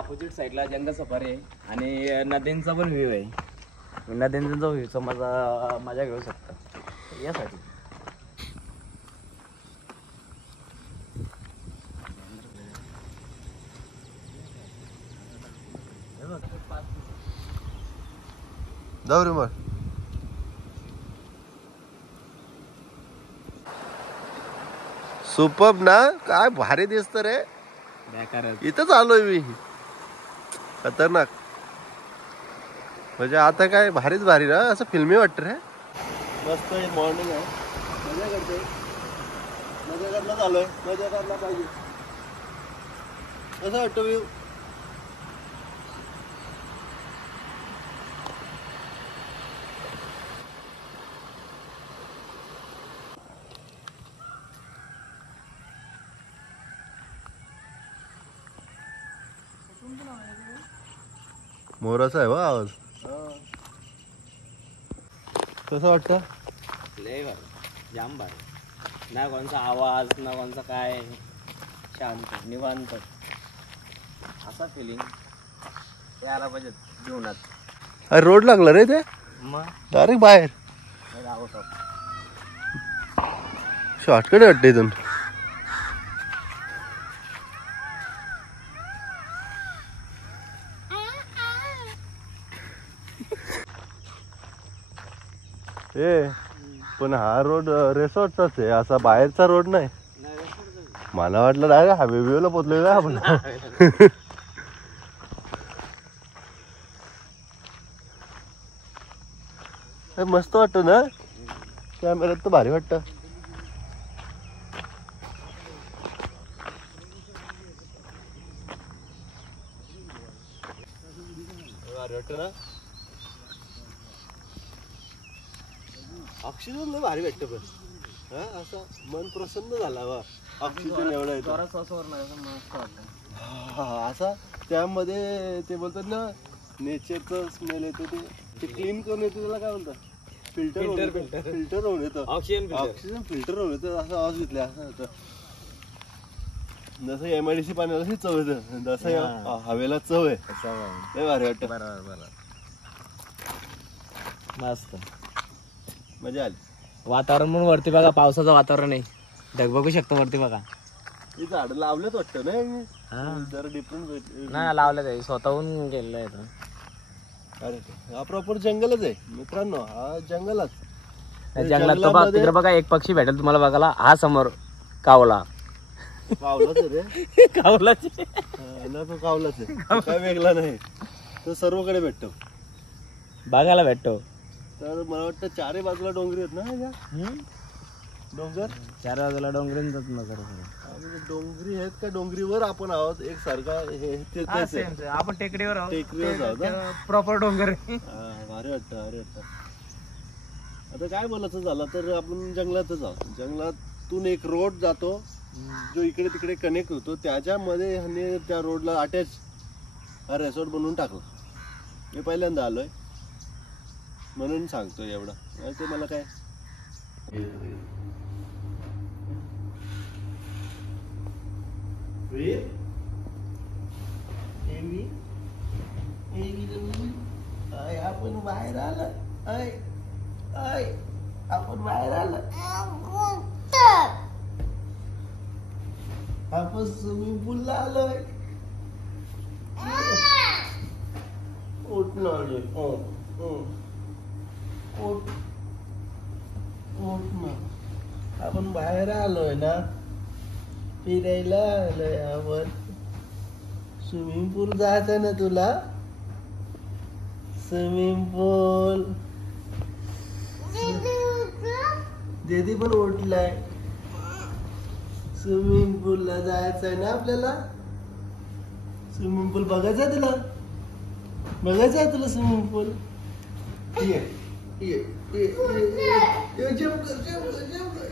Opposite साईडला जंगल safari आहे आणि नद्यांचा पण व्ह्यू आहे. नद्यांचा जो व्ह्यूचा मजा घेऊ शकता यासाठी. जाऊ रे मग. सुपर ना, काय भारी दिसत रे. इथंच आलोय मी. खतरनाक. म्हणजे आता काय भारीच भारी ना, असं फिल्मी वाटत रे. मस्त मॉर्निंग आहे, मजा करते. मजा करायला चालूय, मजा करायला पाहिजे. कसं वाटतं व्ह्यू? मोराचा आहे बा आवाज. कसं वाटतं? लय भारी, जाम भारी. ना कोणचा आवाज ना कोणचा काय, शांत निवांत असा फिलिंग यायला पाहिजे जीवनात. अरे रोड लागला रे ते, मग डायरेक्ट बाहेर. शॉर्टकट वाटतं इथून. पण हा रोड रिसॉर्टचाच आहे, असा बाहेरचा रोड नाही. मला वाटलं डायरेक्ट हायवेला पोचलोय का आपण. मस्त वाटतं ना कॅमेऱ्यात, तर भारी वाटतं. भारी वाटतं ना. ऑक्सिजन लय भारी भेटतं पण. असं मन प्रसन्न झाला बा. ऑक्सिजन एवढा येतो असा. त्यामध्ये ते बोलतात ना, नेचरचं स्मेल येतो. ते क्लीन करून येतो. त्याला काय बोलतात? फिल्टर होऊन येतं. ऑक्सिजन फिल्टर होऊन येतं. असं आवाज घेतला असं होतं. जसं MIDC पाण्याला ही चव येतं, जसं हवेला चव आहे. लय भारी वाटतं. मस्त मजा आली. वातावरण पण वरती बघा, पावसाचं वातावरण आहे. ढग बघू शकतो वरती बघा. ही झाड लावलेच वाटतं ना, जरा डिफरंट नाही लावलं ते स्वतःहून गेलेलं आहे. अरे हा प्रॉपर जंगलच आहे मित्रांनो. हा जंगलच. जंगलात तिकडे बघा एक पक्षी भेटेल तुम्हाला बघायला. हा समोर कावला. कावलाच रे. कावलाच ना, तो कावलाच आहे, काय वेगळा नाही. तो सर्वकडे भेटतो, बघायला भेटतो. तर मला वाटतं चारही बाजूला डोंगरी आहेत ना. डोंगर चार बाजूला डोंगरी डोंगरी आहेत का डोंगरीवर आपण आहोत एक सारखा. आपण टेकडीवर आहोत. प्रॉपर डोंगर. भारी वाटतं, भारी वाटतं. आता काय बोलायचं झालं तर आपण जंगलातच आहोत. जंगलातून एक रोड जातो जो इकडे तिकडे कनेक्ट होतो. त्याच्यामध्ये ह्याने त्या रोडला अटॅच हा रेसॉर्ट बनवून टाकला. मी पहिल्यांदा आलोय म्हणून सांगतो एवढं. नाही ते मला काय आपण बाहेर आलं. आपण बाहेर आलं. आपण स्विमिंग पूलला आलोय. उठणं आलोय. आपण बाहेर आलोय ना, फिरायला आलोय आपण. स्विमिंग पूल जायचं ना तुला? स्विमिंग पूल. दीदी पण उठलाय. स्विमिंग पूल ला जायचंय ना आपल्याला. स्विमिंग पूल बघायचा तुला? बघायचा तुला स्विमिंग पूल? ये ये ये ये जंप कर, जंप कर, जंप कर.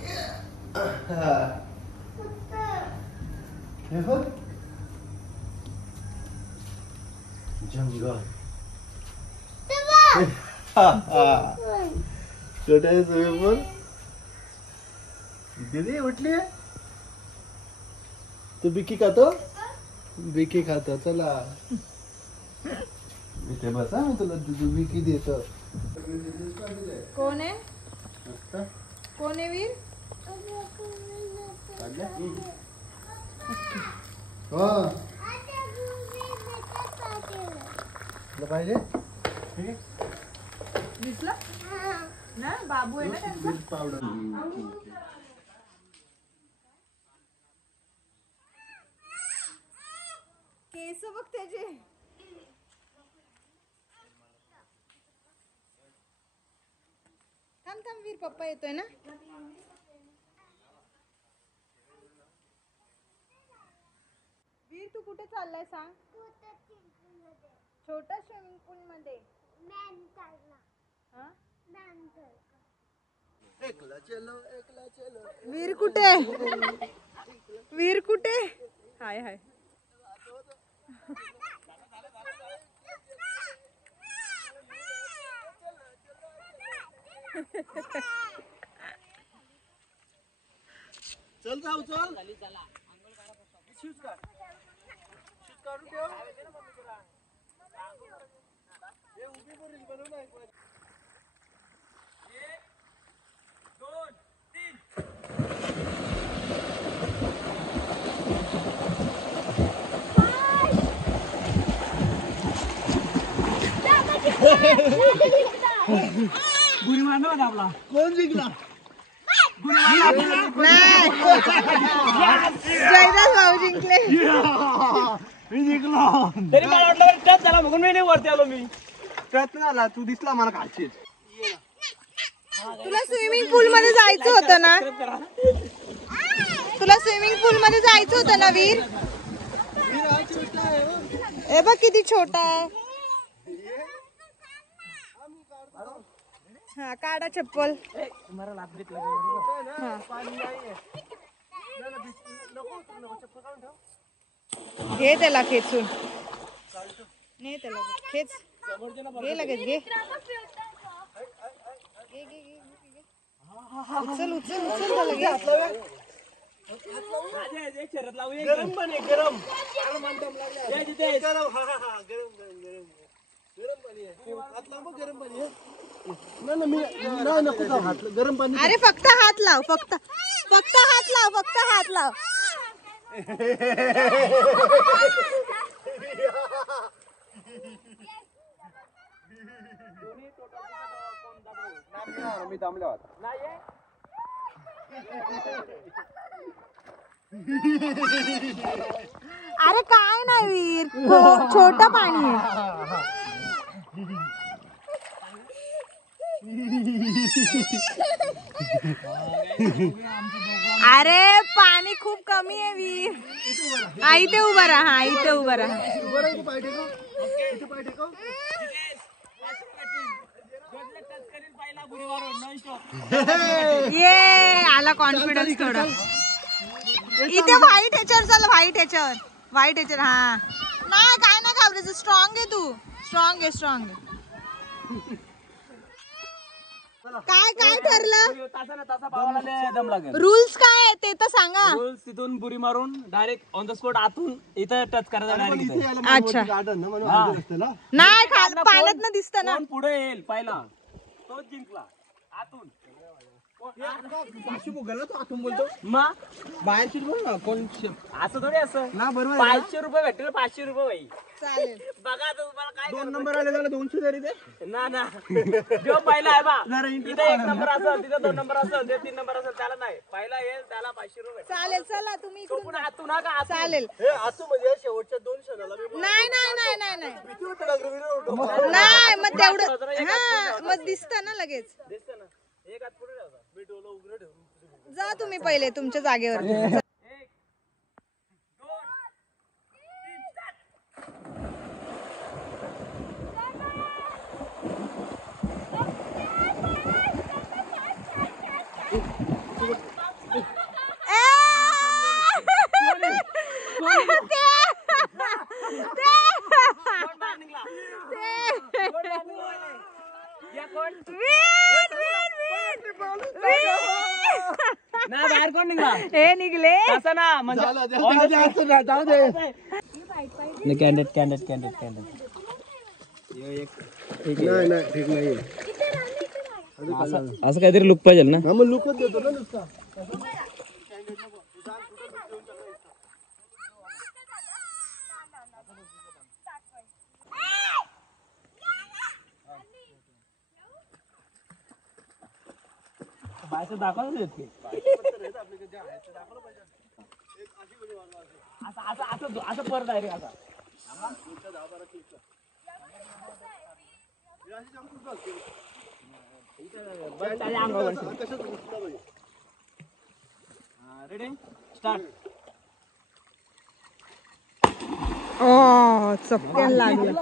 हे बघ जंगल. कुठे आहे स्विमिंग पूल? दीदी उठली आहे. तू बिकी खातो? विकी खात चला इथे बसा मी तुला तुझं विकी देतो. कोण आहे कोण आहे वीर? पाहिजे दिसलं ना बाबू आहे ना त्यांचा. पावडर केस बघ त्याचे. थांब थांब वीर पप्पा येतोय ना. वीर तू कुठे चाललाय सांग. छोटा स्विमिंग पूल मध्ये. वीर कुठे वीर कुठे. हाय हाय. चल जाऊ चल शूज काढ शूज काढून ठेव. हे उभी करून बनवू ना. 1 2 3. गुरी मारणार आपला. कोण जिंकला? जयदास भाऊ जिंकले. मी जिंकलो. तरी मला वाटलं टच झाला म्हणून मी नाही वरती आलो. मी टच झाला तू दिसला मला खालचीच. तुला स्विमिंग पूल मध्ये जायचं होतं ना. तुला स्विमिंग पूल मध्ये जायचं होतं ना वीर. ए बघ किती छोटा आहे. हा काढा चप्पल. घे त्याला खेचून. नाही त्याला खेच. घे लगेच घे. उचल उचल उचल त्याला घे. गरम पाणी गरम. गरम गरम पाणी आहे. हात लांब गरम पाणी आहे. नाही मी नाही नको जाऊ हात. गरम पाणी. अरे फक्त हात लाव. फक्त हात लाव. फक्त हात लाव. मी थांबल्या अरे काय नाही वीर. छोटं पाणी आहे. अरे पाणी खूप कमी आहे वीर. इथे उभा राहा. इथे उभा राहा. ये आला कॉन्फिडन्स थोडा. इथे व्हाईट ह्याच्यावर चल. व्हाईट ह्याच्यावर. हा नाही काय नाही घाबरायचं. स्ट्रॉंग आहे तू. स्ट्रॉंग आहे. काय काय ठरलं. रूल्स काय आहे ते तर सांगा. रूल्स तिथून बुरी मारून डायरेक्ट ऑन द स्पॉट आतून इथं टच करायचा डायरेक्ट. अच्छा नाही पाण्यात न दिसत ना. कोण पुढे येईल पहिला तोच जिंकला. आतून आतून बोलतो बाहेरची बोल ना. कोण असं थोडी असं ना. बरोबर 500 रुपये भेटतील. 500 रुपये भाई. चालेल. बघा आता तुम्हाला काय 2 नंबर आले त्याला 200 तरी दे ना. जो पहिला आहे बा इथे 1 नंबर असेल तिथे 2 नंबर असेल तिथे 3 नंबर असेल त्याला नाही. पहिला येईल त्याला 500 रुपये. चालेल चला तुम्ही तो इकडून पुन्हा आतून ना का आतून? चालेल. हे आतू म्हणजे शेवटच्या 2 क्षणाला मी नाही नाही नाही नाही नाही भीती होतं लागलं. नाही मग तेवढं हा मग दिसत ना लगेच. दिसतं ना. एक हात पुढे ठेवता. मी डोलं उघडं ठेवून जा तुम्ही पहिले तुमच्या जागेवर. ना बाहेर कोण निघला हे निघले असं ना म्हणजे कॅन्डेट असं काहीतरी लुक पाहिजे ना. मग लुकच देतो ना नुसता. बायचं दाखवलं देत की असं परत डायरेक्ट असा रेडी स्टार्ट. ओ चपक्यान लागलं.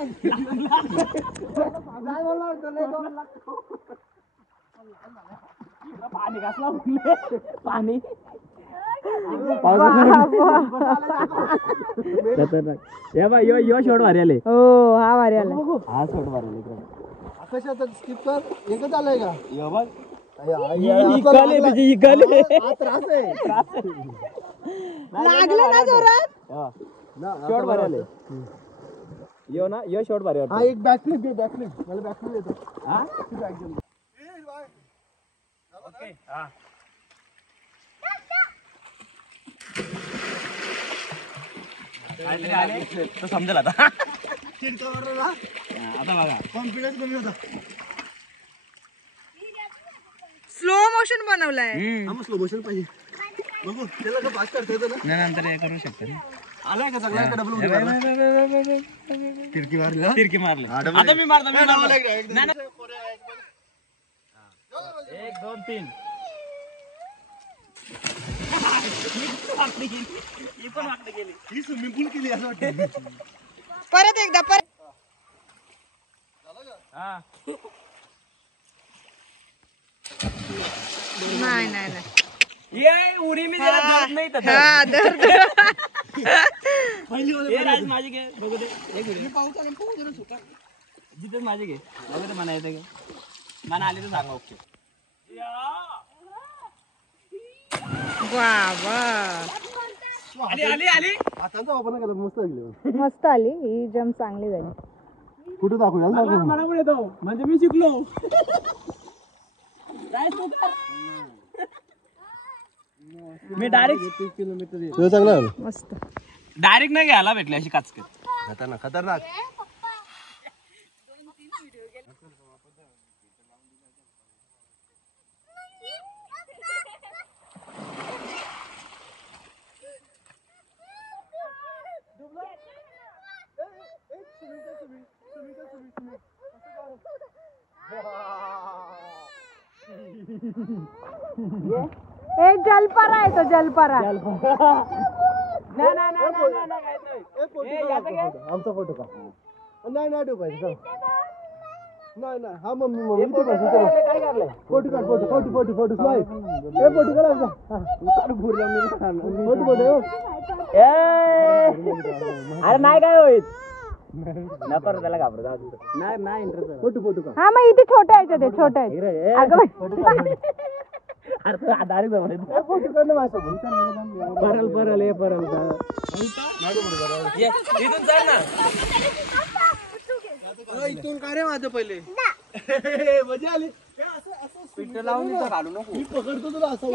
पाणी कसला पाणी यो शॉट भारी आले. हो हा भारी आला. हा शॉट भारी आले. कशाचा स्किप कर. एकच आलंय का? यो बघ इकाले लागलं ना जोरात. शॉट भारी आले. यो ना यो शॉट भारी हा एक बॅकफ्लिप दे. बॅकफ्लिप मला बॅकफ्लिप देतो. हा ओके हा काहीतरी आले तो समजेल आता. आता बघा कॉन्फिडन्स कमी होता. स्लो मोशन बनवलाय. स्लो मोशन पाहिजे. बघू त्याला का फास्ट करता येतं ना. नंतर हे करू शकतो. आलाय का चांगला डबल उडी मारला. तिरकी मारली. तिरकी मारली. आता मी मारतो. 1 2 3 ही पण वाटली गेली. ही स्विमिंग पूल केली असं वाटतं. परत एकदा परत. हा नाही नाही नाही. ये उडी मी जरा धरत नाही तर हा धर ये राज माझी घे बघू दे. एक उडी जिथेच माझी घे बघू दे. म्हणा येते का म्हणा आली तर सांगा. ओके वा वा आली आली आली. हातांचा वापर केला मस्त लागली. मस्त आली ही जम्प चांगली झाली. कुठे दाखवूया मला पण येतो म्हणजे मी शिकलो. काय तू कर. मी डायरेक्ट किलोमीटर चांगला मस्त. डायरेक्ट नाही घ्यायला भेटली अशी काचके. खतरनाक खतरनाक. एक जलपरा आहे तो जलपरा. आमचा फोटो का. नाही नाही ठेवायचं. नाही नाही हा मम्मी मम्मी फोटो काढ. Photo photo photo photo photo नाही. फोटो काढ आमचा. Photo photo. अरे नाही काय होईल ना परत त्याला घाबरत. नाही नाही इंटरेस्ट. फोटो फोटो का. हा मग इथे छोट्या ह्याच्यात आहे छोट्या आहेत. अगं बाई. अरे तू आधारित फोटो काढ ना माझ्यासोबत. परल परल हे परल इथून चढ ना. इथून काय रे माझं पहिले. मजा आली. पिठं लावून इथं घालू नको. मी पकडतो तुला असं.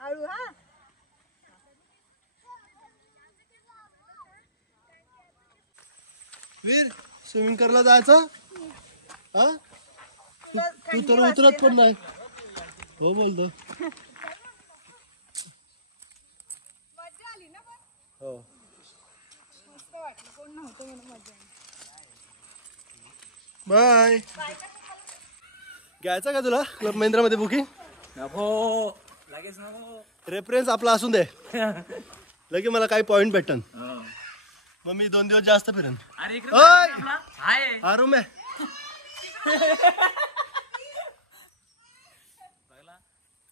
हळू हा. वीर स्विमिंग करायला जायचं. हा तू तर उतरत पण नाही. हो बोलतो. मजा आली ना पण. हो मस्त वाटलं. कोण नव्हतं म्हणून मजा आली. बाय. घ्यायचं का तुला क्लब महिंद्रामध्ये बुकिंग. नको लगेच नको. रेफरन्स आपला असून दे. लगे मला काही पॉइंट भेटन. मग मी 2 दिवस जास्त फिरेन. अरे इकडे ओय! आहे हा रूम आहे.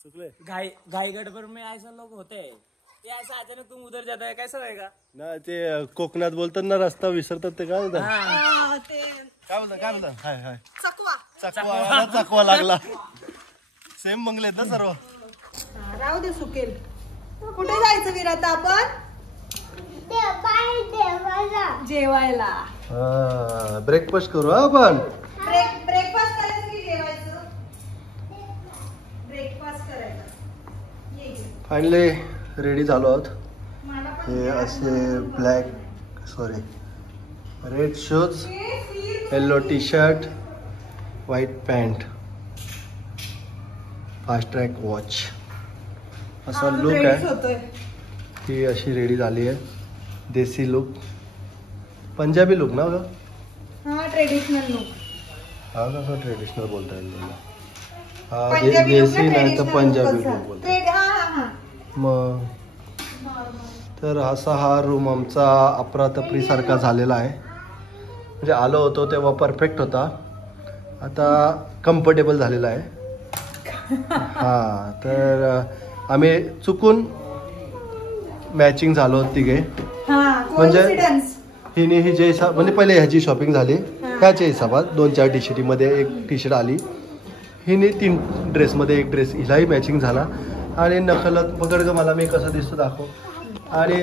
घाई घाई गड़बड़ में ऐसा लोग होते हैं, ये ऐसा अचानक तुम उधर जाता है कैसा रहेगा? ना ते कोकणात बोलतात ना रस्ता विसरतात ते काय बोलतात हा, ते काय बोलतात हाय हाय चकवा. चकवा लागला सेम बंगले आहेत ना सर्व. हा, राहू दे सुकेल. कुठे जायचं वीर आता आपण? जेवायला. ब्रेकफास्ट करू आपण. ब्रेकफास्ट करायचं की जेवायचं? ब्रेकफास्ट करायचं. फायनली रेडी झालो आहोत. मला पण हे असे red shoes, yellow T shirt, white pant, fast track watch असा लुक आहे. होतोय. ती अशी रेडी झाली आहे. देसी लुक, पंजाबी लुक ना ग. हा ट्रेडिशनल लुक. हा कसं ट्रेडिशनल बोलता येईल मला. हा पंजाबी look देसी ना नाही तर traditional पंजाबी look लुक बोलतो. हा. मग तर असा हा रूम आमचा अफरातफरी सारखा झालेला आहे. म्हणजे आलो होतो तेव्हा परफेक्ट होता, आता कम्फर्टेबल झालेला आहे. हा तर आम्ही चुकून मॅचिंग झालो तिघे. म्हणजे हिने ही जे हिसाब म्हणजे पहिले ह्याची शॉपिंग झाली ह्याच्या हिसाबात 2-4 टी शर्टीमध्ये एक टी शर्ट आली. हिने 3 ड्रेसमध्ये एक ड्रेस हिलाही मॅचिंग झाला. आणि नकलत पकड ग मला मी कसं दिसतो दाखव. आणि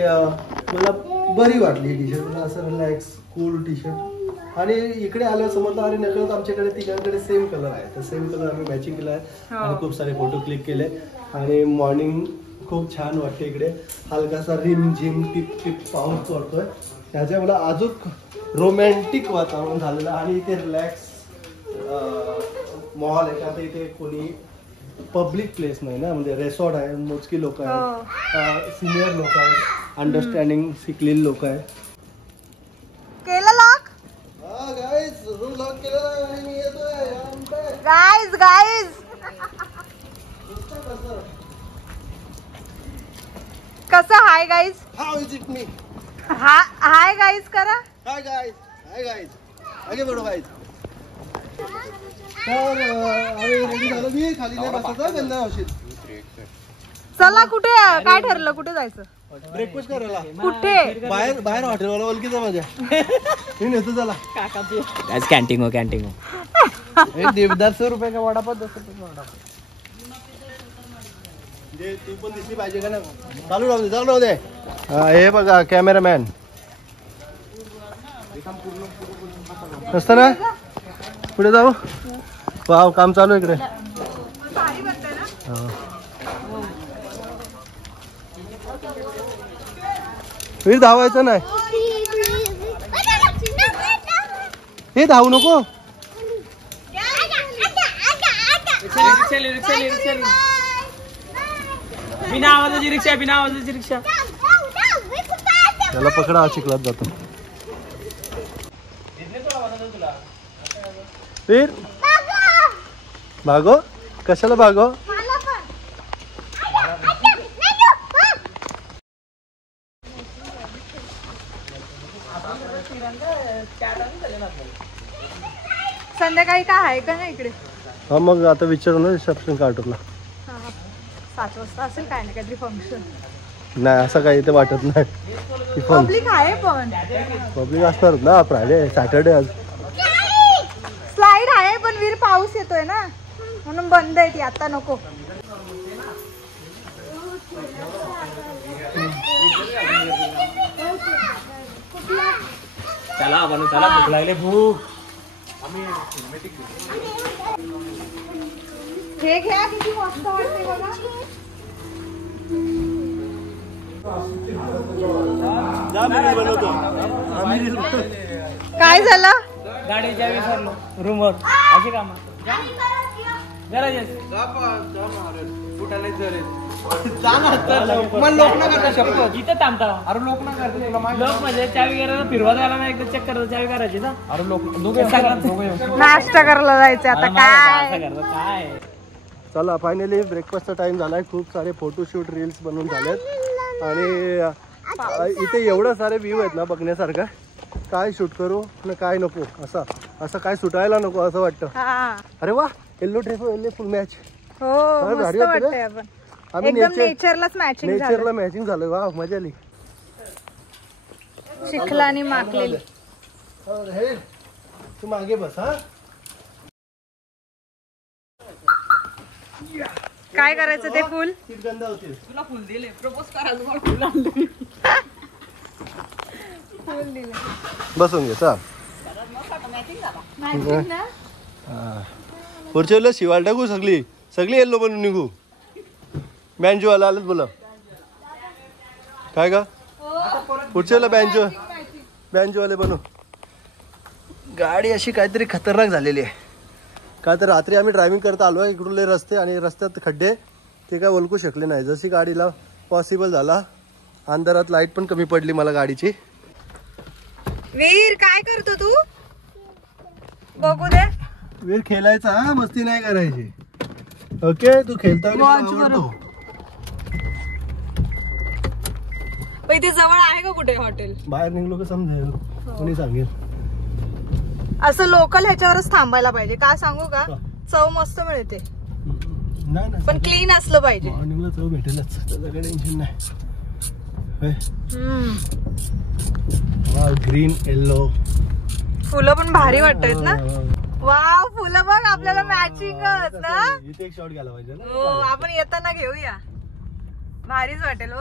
मला बरी वाटली टी शर्ट, असं रिलॅक्स कूल टी शर्ट. आणि इकडे आल्यावर समजलं अरे नकलत आमच्याकडे तिघांकडे सेम कलर आहे, तर सेम कलर आम्ही मॅचिंग केला आहे. आणि खूप सारे फोटो क्लिक केले. आणि मॉर्निंग खूप छान वाटते इकडे. हलकासा रिम झिम टिप टिप पाऊस पडतोय, त्याच्यामुळे अजून रोमॅन्टिक वातावरण झालेलं. आणि इथे रिलॅक्स मॉल आहे, आता इथे कोणी पब्लिक प्लेस नाही ना, म्हणजे रेसॉर्ट आहे, मोजकी लोक आहेत, सिनियर लोक आहेत, अंडरस्टँडिंग शिकलेली लोक आहेत. केलं लॉक? गाईज कसं हाय guys? How is it me? Hi guys करा. हाय गाईज आगे बढो गाईज. तर आम्ही रेडी झालो. मी खाली नाही बसायचं, गंदा होशील. चला कुठे काय ठरलं, कुठे जायचं? ब्रेकफास्ट करायला. कुठे? बाहेर हॉटेलवाला ओळखीचा माझ्या, मी नेतो. चला कॅन्टीन हो. 10 रुपये का वडापाव, 10 रुपये वडापाव. तू पण दिसली पाहिजे का ना. चालू राहू दे. हे बघा कॅमेरामॅन नसतं ना. पुढे जाऊ. वाव काम चालू इकडे. फिर धावायचं नाही. हे धावू नको. बिना आवाजाची रिक्षा. त्याला पकडा, चिखलात जातो. फिर भागो. कशाला भागो? संध्याकाळी काय आहे का नाही इकडे? हा मग आता विचारू ना रिसेप्शन काउंटरला. 7 वाजता असेल काय ना काहीतरी फंक्शन. नाही असं काही ते वाटत नाही. पब्लिक आहे पण पब्लिक असणार ना. फ्रायडे सॅटर्डे आज स्लाइड आहे पण वीर पाऊस येतोय ना म्हणून बंद आहे ती, आता नको. चला बनू, चला भूक लागले. भूक हे घ्या, किती मस्त वाटते बघा. काय झालं? गाडीच्या विसरलो रूमवर. अशी काम जरा इथं थांबता. अरे लोक ना करते लोक म्हणजे चावी करायला फिरवा जायला ना एकदा चेक करायचं चावी करायची ना. अरे लोक नाश्ता करायला जायचं आता काय. चला फायनली ब्रेकफास्टचा टाइम झालाय. खूप सारे फोटोशूट रील्स बनवून झालेत. आणि इथे एवढं सारे व्ह्यू आहेत ना बघण्यासारखं. काय शूट करू ना काय नको, असं काय सुटायला नको असं वाटतं. अरे वा येल्लो ड्रेस येल्लो फुल मॅच. हो मस्त भारी वाटतं वाटतंय आपण एकदम नेचरलाच मॅचिंग झालं. नेचरला मॅचिंग झालं. वा मजा आली. चिखला आणि माकलेली. हे तू मागे बस. हा काय करायचं ते फुल सीट गंदा होतील. तुला फुल दिले प्रपोज करायला फुल आणलं. फुल दिलं. बसून घे चल. मॅचिंग ना. पुढच्या वेळेला शिवाल टाकू सगळी सगळी येल्लो बनून निघू. बँजोवाला आलेच बोला काय का पुढच्या वेळेला बँजोवाले बनू. गाडी अशी काहीतरी खतरनाक झालेली आहे. का तर रात्री आम्ही ड्रायव्हिंग करता आलो आहे. इकडले रस्ते आणि रस्त्यात खड्डे ते काय ओळखू शकले नाही. जशी गाडीला पॉसिबल झाला. अंधारात लाईट पण कमी पडली मला गाडीची. वीर काय करतो तू बघू दे. वीर खेळायचा हा मस्ती नाही करायची. ओके तू खेळता इथे जवळ आहे का कुठे हॉटेल. बाहेर निघलो का समजेल कोणी सांगेल. असं लोकल ह्याच्यावरच थांबायला पाहिजे. काय सांगू का चव मस्त मिळते नाही पण क्लीन असलं पाहिजे. मॉर्निंगला चव भेटेलच त्याचं काही टेन्शन नाही. ग्रीन येल्लो फुलं पण भारी वाटतात ना. वाव फुलं बघ आपल्याला मॅचिंगच ना. इथे एक शॉट घ्यायला पाहिजे. हो आपण येताना घेऊया भारीच वाटेल.